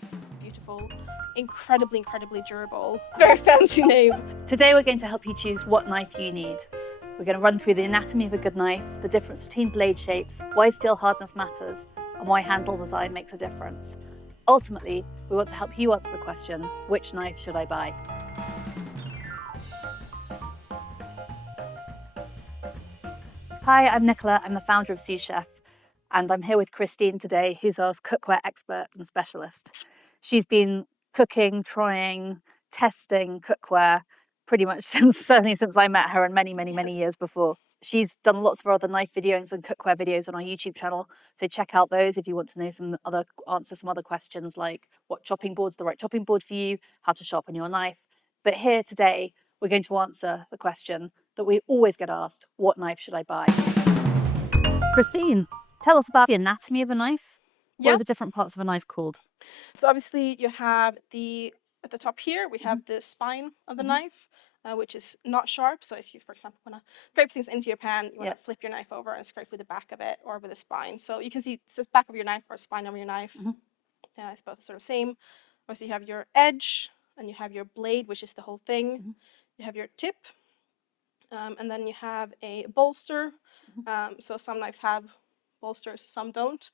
looks beautiful, incredibly durable. Very fancy name. Today we're going to help you choose what knife you need. We're going to run through the anatomy of a good knife, the difference between blade shapes, why steel hardness matters, and why handle design makes a difference. Ultimately, we want to help you answer the question, which knife should I buy? Hi, I'm Nicola. I'm the founder of Sous Chef, and I'm here with Christine today, who's our cookware expert and specialist. She's been cooking, trying, testing cookware pretty much certainly since I met her and many years before. She's done lots of other knife videos and cookware videos on our YouTube channel, so check out those if you want to know answer some other questions like what chopping board's the right chopping board for you, how to sharpen your knife. But here today, we're going to answer the question that we always get asked, what knife should I buy? Christine, tell us about the anatomy of a knife. What are the different parts of a knife called? So obviously you have at the top here, we have the spine of the knife, which is not sharp. So if you, for example, want to scrape things into your pan, you want to flip your knife over and scrape with the back of it or with the spine. So you can see it says back of your knife or spine of your knife. It's both sort of same. Obviously you have your edge and you have your blade, which is the whole thing. You have your tip, and then you have a bolster. So some knives have bolsters, some don't.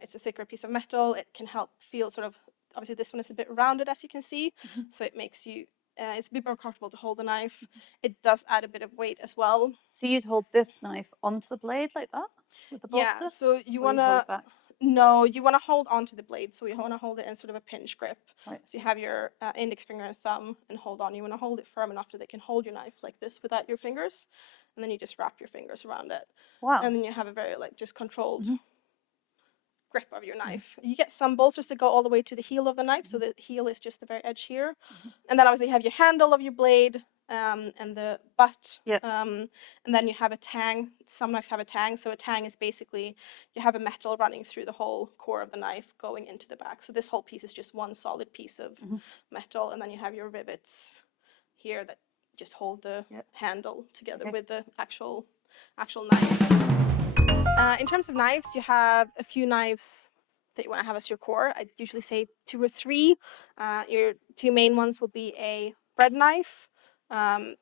It's a thicker piece of metal. It can help feel sort of, obviously this one is a bit rounded, as you can see, so it makes you, it's a bit more comfortable to hold the knife. It does add a bit of weight as well. So you'd hold this knife onto the blade like that with the bolster? Yeah, so you want to, no, you want to hold onto the blade, so you want to hold it in sort of a pinch grip. Right. So you have your index finger and thumb and hold on. You want to hold it firm enough that they can hold your knife like this without your fingers, and then you just wrap your fingers around it. Wow. And then you have a very just controlled grip of your knife. You get some bolsters that go all the way to the heel of the knife, so the heel is just the very edge here. And then obviously you have your handle of your blade, and the butt. And then you have a tang. Some knives have a tang. So a tang is basically you have a metal running through the whole core of the knife going into the back. So this whole piece is just one solid piece of metal, and then you have your rivets here that just hold the handle together with the actual knife. In terms of knives, you have a few knives that you want to have as your core. I usually say 2 or 3. Your 2 main ones will be a bread knife.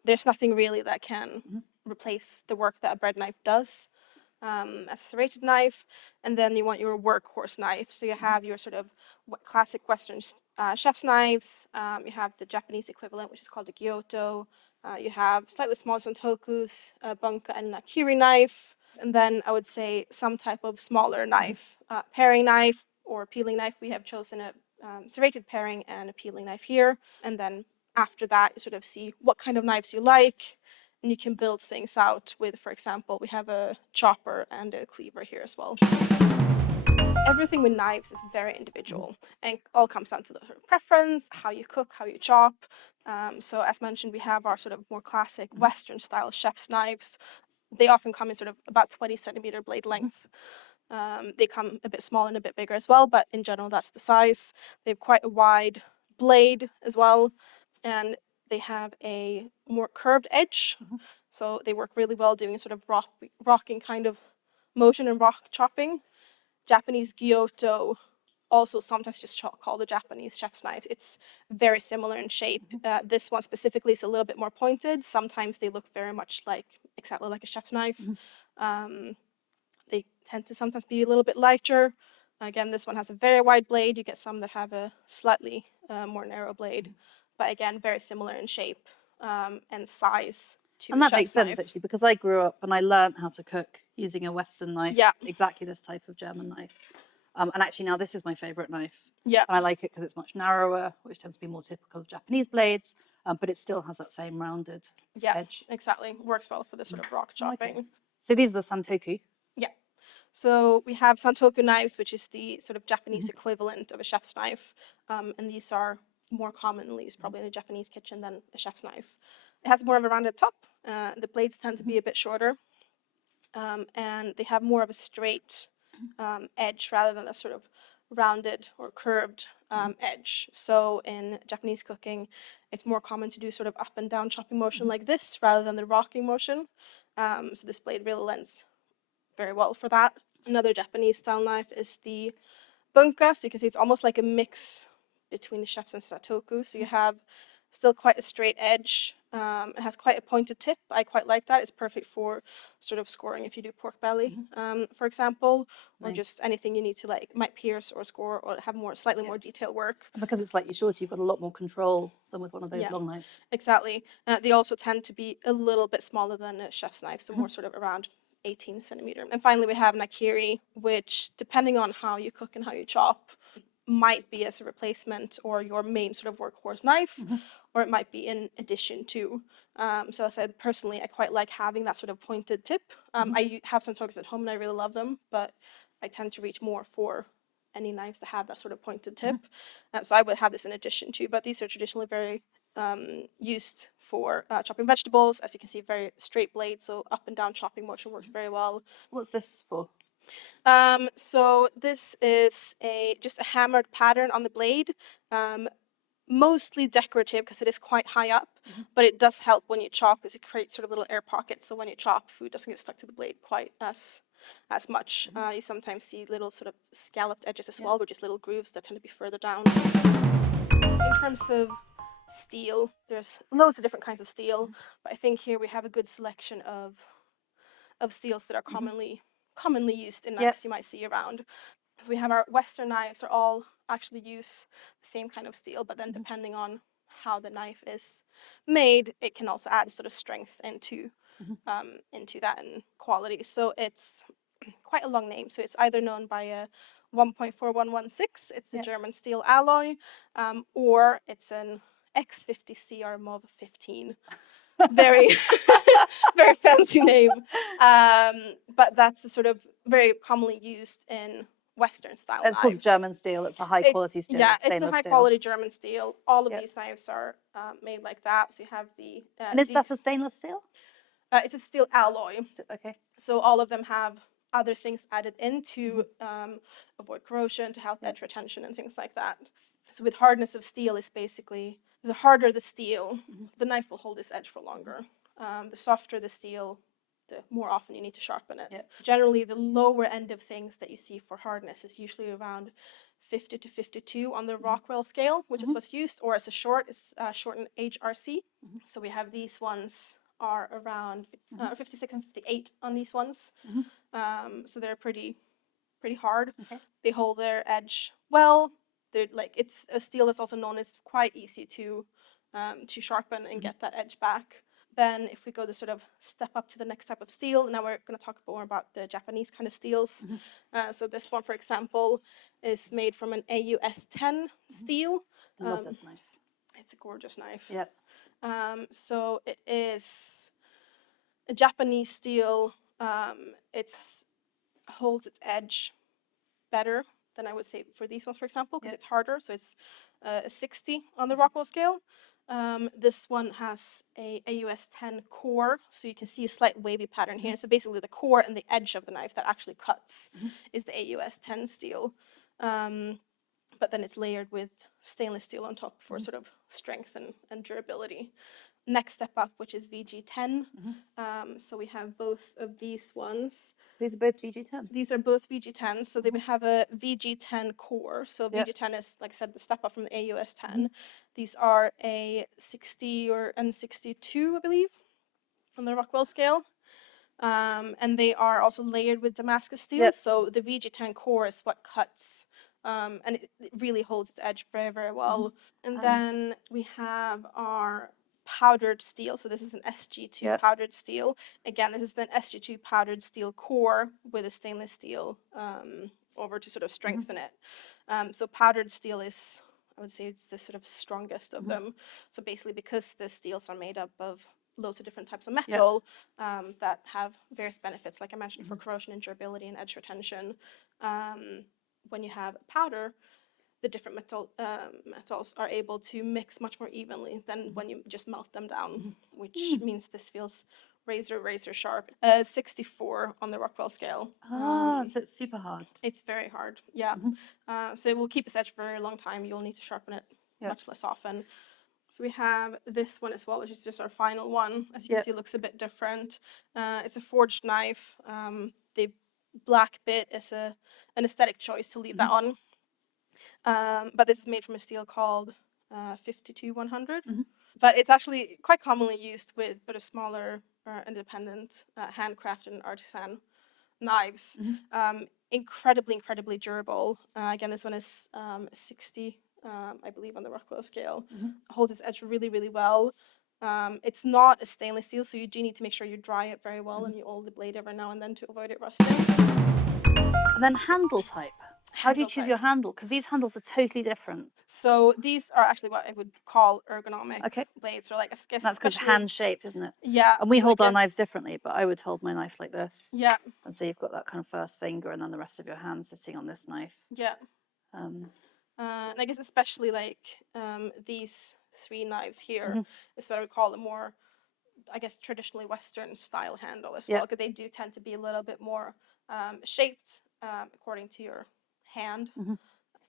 There's nothing really that can replace the work that a bread knife does as a serrated knife. And then you want your workhorse knife. So you have your sort of classic Western chef's knives. You have the Japanese equivalent, which is called a Gyoto. You have slightly smaller santokus, a bunka, and a kiri knife. And then I would say some type of smaller knife, paring knife or peeling knife. We have chosen a serrated paring and a peeling knife here. And then after that, you sort of see what kind of knives you like, and you can build things out with, for example, we have a chopper and a cleaver here as well. Everything with knives is very individual and all comes down to the sort of preference, how you cook, how you chop. So as mentioned, we have our sort of more classic Western style chef's knives. They often come in sort of about 20 centimeter blade length. They come a bit smaller and a bit bigger as well, but in general, that's the size. They have quite a wide blade as well, and they have a more curved edge. So they work really well doing a sort of rocking kind of motion and rock chopping. Japanese Gyoto, also sometimes just called the Japanese chef's knives. It's very similar in shape. This one specifically is a little bit more pointed. Sometimes they look very much exactly like a chef's knife. They tend to sometimes be a little bit lighter. Again, this one has a very wide blade. You get some that have a slightly more narrow blade, but again, very similar in shape and size. And that makes sense actually, because I grew up and I learned how to cook using a Western knife, exactly this type of German knife. And actually now this is my favourite knife. And I like it because it's much narrower, which tends to be more typical of Japanese blades, but it still has that same rounded edge. Exactly. Works well for this sort of rock chopping. Okay. So these are the santoku. Yeah. So we have santoku knives, which is the sort of Japanese equivalent of a chef's knife. And these are more commonly used probably in a Japanese kitchen than a chef's knife. It has more of a rounded top. The blades tend to be a bit shorter. And they have more of a straight edge rather than a sort of rounded or curved edge. So in Japanese cooking, it's more common to do sort of up and down chopping motion like this rather than the rocking motion. So this blade really lends very well for that. Another Japanese style knife is the bunka, so you can see it's almost like a mix between the chef's and satoku. So you have still quite a straight edge. It has quite a pointed tip. I quite like that. It's perfect for sort of scoring if you do pork belly, for example, or just anything you need to like might pierce or score or have more slightly more detailed work. And because it's slightly shorter, you've got a lot more control than with one of those long knives. Exactly. They also tend to be a little bit smaller than a chef's knife, so more sort of around 18 centimeter. And finally, we have nakiri, which, depending on how you cook and how you chop, might be as a replacement or your main sort of workhorse knife, or it might be in addition to. So as I said, personally, I quite like having that sort of pointed tip. I have some tokas at home and I really love them, but I tend to reach more for any knives that have that sort of pointed tip. So I would have this in addition to, but these are traditionally very used for chopping vegetables. As you can see, very straight blade, so up and down chopping motion works very well. What's this for? So this is just a hammered pattern on the blade, mostly decorative because it is quite high up, but it does help when you chop because it creates sort of little air pockets. So when you chop, food doesn't get stuck to the blade quite as much. You sometimes see little sort of scalloped edges as well, which is little grooves that tend to be further down. In terms of steel, there's loads of different kinds of steel, but I think here we have a good selection of steels that are commonly used in knives you might see around. So we have our Western knives are all actually use the same kind of steel, but then depending on how the knife is made, it can also add sort of strength into that and quality. So it's quite a long name. So it's either known by a 1.4116, it's a German steel alloy, or it's an X50 CR MOV 15. Very very fancy name, but that's a sort of very commonly used in Western style It's called German steel. It's a high quality steel. Yeah, it's a high quality German steel. All of these knives are made like that. So you have the and is that a stainless steel? It's a steel alloy. Okay. So all of them have other things added in to avoid corrosion, to help edge retention and things like that. So with hardness of steel is basically the harder the steel, the knife will hold its edge for longer. The softer the steel, the more often you need to sharpen it. Generally, the lower end of things that you see for hardness is usually around 50 to 52 on the Rockwell scale, which is what's used, or as a short, it's shortened HRC. So we have these ones are around 56 and 58 on these ones. So they're pretty hard. They hold their edge well. They're like, it's a steel that's also known as quite easy to sharpen and get that edge back. Then if we go to sort of step up to the next type of steel, now we're going to talk more about the Japanese kind of steels. So this one, for example, is made from an AUS-10 steel. I love this knife. It's a gorgeous knife. Yep. So it is a Japanese steel. It's holds its edge better than I would say for these ones, for example, because it's harder. So it's a 60 on the Rockwell scale. This one has a AUS-10 core, so you can see a slight wavy pattern here. So basically the core and the edge of the knife that actually cuts is the AUS-10 steel. But then it's layered with stainless steel on top for sort of strength and durability. Next step up, which is VG10. So we have both of these ones. These are both VG10. These are both VG10s. So they have a VG10 core. So VG10 is, like I said, the step up from the AUS-10. These are a 60 and 62, I believe, on the Rockwell scale. And they are also layered with Damascus steel. So the VG10 core is what cuts, and it really holds its edge very, very well. And then we have our powdered steel. So this is an SG2 powdered steel. Again, this is an SG2 powdered steel core with a stainless steel over to sort of strengthen it. So powdered steel is, I would say, it's the sort of strongest of them. So basically, because the steels are made up of loads of different types of metal that have various benefits, like I mentioned, for corrosion and durability and edge retention. When you have powder, the different metals are able to mix much more evenly than when you just melt them down, which means this feels razor sharp. 64 on the Rockwell scale. So it's super hard. It's very hard, so it will keep its edge for a very long time. You'll need to sharpen it much less often. So we have this one as well, which is just our final one. As you can see, it looks a bit different. It's a forged knife. The black bit is an aesthetic choice to leave that on. But this is made from a steel called 52-100. But it's actually quite commonly used with sort of smaller independent handcrafted and artisan knives. Incredibly durable. Again, this one is 60, I believe, on the Rockwell scale. Holds its edge really well. It's not a stainless steel, so you do need to make sure you dry it very well and you oil the blade every now and then to avoid it rusting. And then handle type. How do you Handle choose type. your handle? Because these handles are totally different. So these are actually what I would call ergonomic Okay. blades, or like I guess That's because especially hand shaped, isn't it? Yeah. And we so I hold our knives guess- differently, but I would hold my knife like this. Yeah. And so you've got that kind of first finger and then the rest of your hand sitting on this knife. Yeah. And I guess especially like these three knives here is what I would call a more, I guess, traditionally Western style handle as well, because they do tend to be a little bit more shaped according to your hand.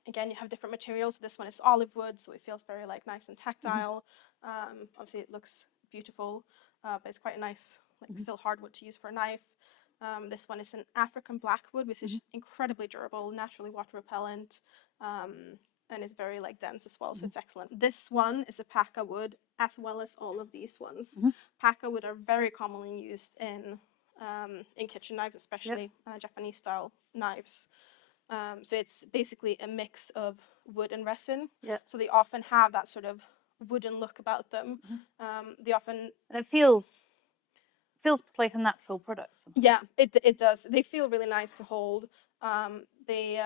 Again, you have different materials. This one is olive wood, so it feels very like nice and tactile. Obviously, it looks beautiful, but it's quite a nice, like still hardwood to use for a knife. This one is an African blackwood, which is incredibly durable, naturally water repellent, and is very like dense as well, so it's excellent. This one is a Paka wood, as well as all of these ones. Paka wood are very commonly used in kitchen knives, especially Japanese style knives. So it's basically a mix of wood and resin. So they often have that sort of wooden look about them. They often And it feels like a natural product. Somehow. Yeah, it does. They feel really nice to hold. They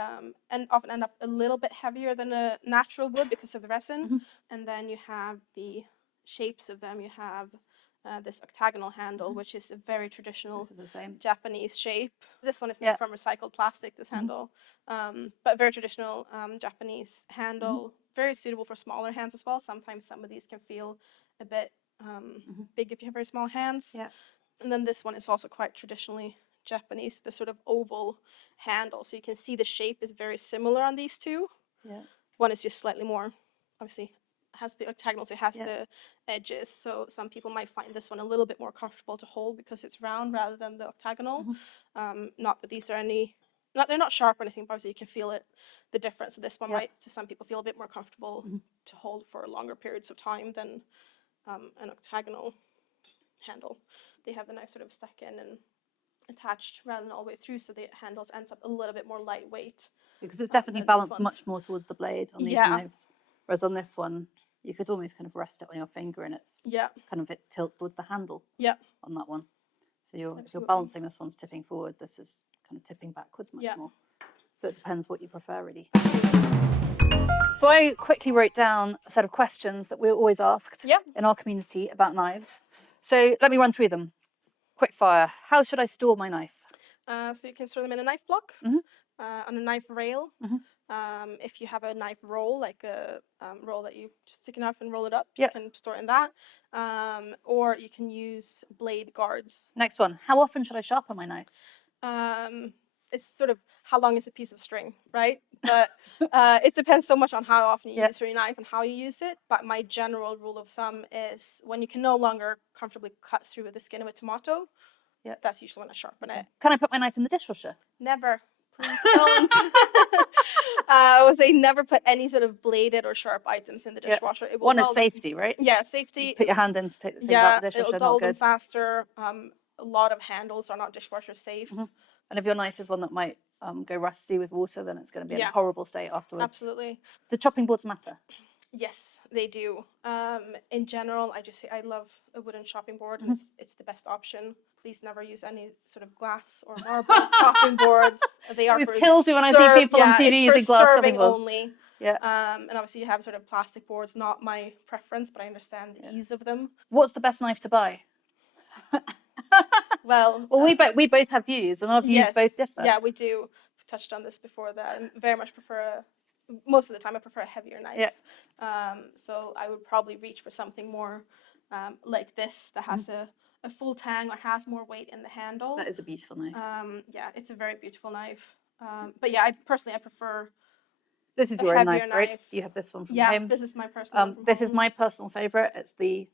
and often end up a little bit heavier than a natural wood because of the resin. And then you have the shapes of them. You have this octagonal handle, which is a very traditional This is the same. Japanese shape. This one is made from recycled plastic, this handle. But very traditional Japanese handle. Very suitable for smaller hands as well. Sometimes some of these can feel a bit big if you have very small hands. And then this one is also quite traditionally Japanese, the sort of oval handle. So you can see the shape is very similar on these two. One is just slightly more, obviously, has the octagonal, so it has the edges. So some people might find this one a little bit more comfortable to hold because it's round rather than the octagonal. Not that these are they're not sharp or anything, but obviously you can feel the difference. So this one might, to some people, feel a bit more comfortable to hold for longer periods of time than an octagonal handle. They have the knife sort of stuck in and attached rather than all the way through, so the handles ends up a little bit more lightweight. Because it's definitely balanced much more towards the blade on these knives. Whereas on this one, you could almost kind of rest it on your finger and it's kind of, it tilts towards the handle on that one. So if you're balancing, this one's tipping forward, this is kind of tipping backwards much more. So it depends what you prefer, really. So I quickly wrote down a set of questions that we're always asked in our community about knives. So let me run through them. Quick fire. How should I store my knife? So you can store them in a knife block, on a knife rail. If you have a knife roll, like a roll that you stick a knife and roll it up, you can store it in that. Or you can use blade guards. Next one. How often should I sharpen my knife? It's sort of how long is a piece of string, right? But it depends so much on how often you use your knife and how you use it. But my general rule of thumb is when you can no longer comfortably cut through with the skin of a tomato, that's usually when I sharpen it. Can I put my knife in the dishwasher? Never. Please don't. I would say never put any sort of bladed or sharp items in the dishwasher. It will One is safety, right? Yeah, safety. You put your hand in to take the things out of the dishwasher, it'll dull not them good. faster. A lot of handles are not dishwasher safe. And if your knife is one that might go rusty with water, then it's going to be in a horrible state afterwards. Absolutely. Do chopping boards matter? Yes, they do. In general, I just say I love a wooden chopping board, and it's the best option. Please never use any sort of glass or marble chopping boards. They are It kills me when I see people on TV using glass chopping boards. Only. And obviously you have sort of plastic boards. Not my preference, but I understand the ease of them. What's the best knife to buy? Well, we both have views, and our views both differ. Yeah, we do. We touched on this before. That I very much prefer most of the time I prefer a heavier knife. So I would probably reach for something more like this that has a full tang or has more weight in the handle. That is a beautiful knife. Yeah, it's a very beautiful knife. But yeah, I prefer. This is your own knife, right? You have this one from home. Yeah, this is my personal. This is my personal favorite. It's the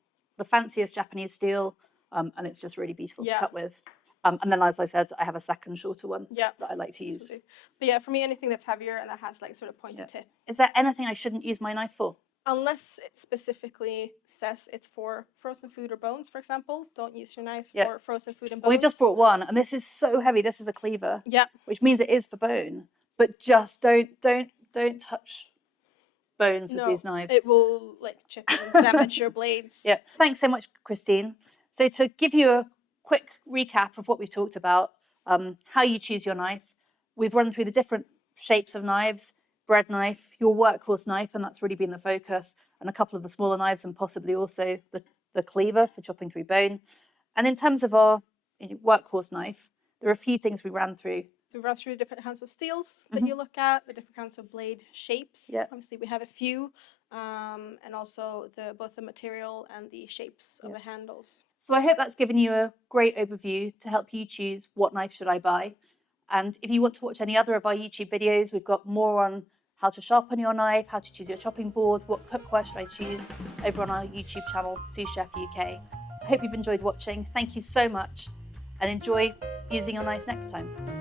fanciest Japanese steel. and it's just really beautiful to Yeah. cut with. And then, as I said, I have a second shorter one Yeah. that I like to use. Absolutely. But yeah, for me, anything that's heavier and that has like sort of pointed tip. Is there anything I shouldn't use my knife for? Unless it specifically says it's for frozen food or bones, for example, don't use your knife for frozen food and bones. We've just brought one, and this is so heavy. This is a cleaver. Yeah. Which means it is for bone, but just don't touch bones with these knives. It will like chip and damage your blades. Yeah. Thanks so much, Christine. So to give you a quick recap of what we've talked about, how you choose your knife, we've run through the different shapes of knives, bread knife, your workhorse knife, and that's really been the focus, and a couple of the smaller knives, and possibly also the cleaver for chopping through bone. And in terms of our workhorse knife, there are a few things we ran through. So we ran through the different kinds of steels that you look at, the different kinds of blade shapes. Yeah. Obviously, we have a few, and also both the material and the shapes of the handles. So I hope that's given you a great overview to help you choose what knife should I buy. And if you want to watch any other of our YouTube videos, we've got more on how to sharpen your knife, how to choose your chopping board, what cookware should I choose over on our YouTube channel, Sous Chef UK. I hope you've enjoyed watching. Thank you so much, and enjoy using your knife next time.